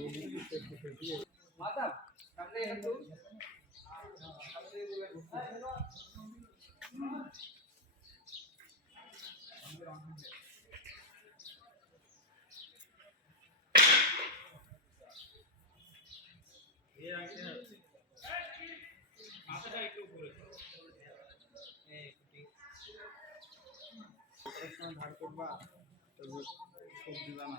ধার করবা সবজি বানা